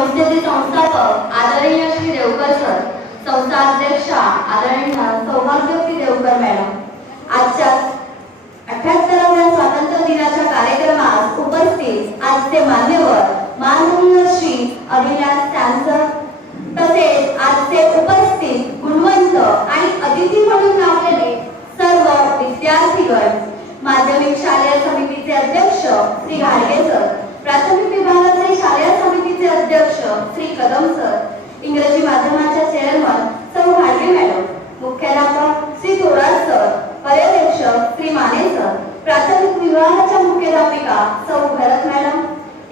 संस्थेचे संस्थापक आदरणीय श्री देवकर सर संस्था अध्यक्षा आदरणीय सौभाग्यवती देवकर मॅडम. विभागाच्या मुख्याध्यापिका सौ भरत मॅडम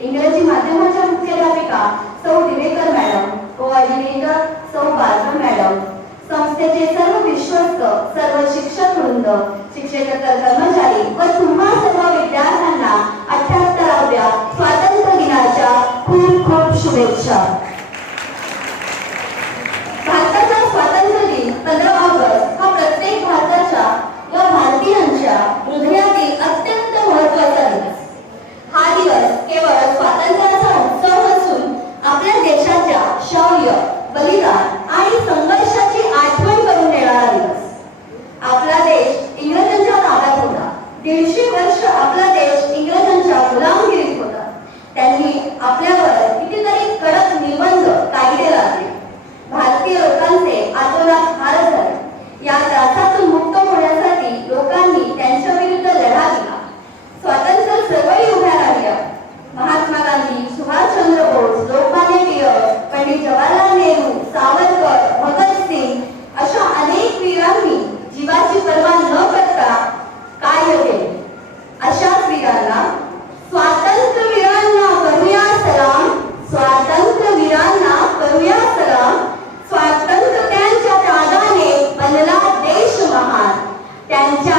इंग्रजी माध्यमाच्या मुख्याध्यापिका सौ दिवेकर मॅडम कोऑर्डिनेटर सौ बाजवा मॅडम. संस्थेचे सर्व विश्वस्त सर्व शिक्षक वृंद शिक्षकेतर कर्मचारी व तुम्हा सर्व विद्यार्थ्यांना अठ्याहत्तराव्या स्वातंत्र्य दिनाच्या खूप खूप शुभेच्छा. वर्ष आपला देश इंग्रजांच्या गुलामगिरीत होता. त्यांनी आपल्यावर कितीतरी कडक निबंध cancha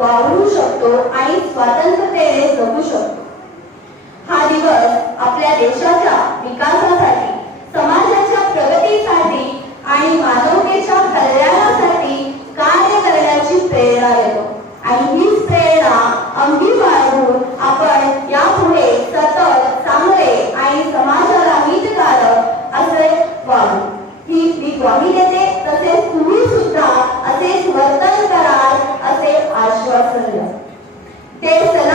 वावरू शकतो आणि स्वातंत्र्यतेने जगू शकतो. हा दिवस आपल्या देशाच्या विकासाचा Jossana. Terça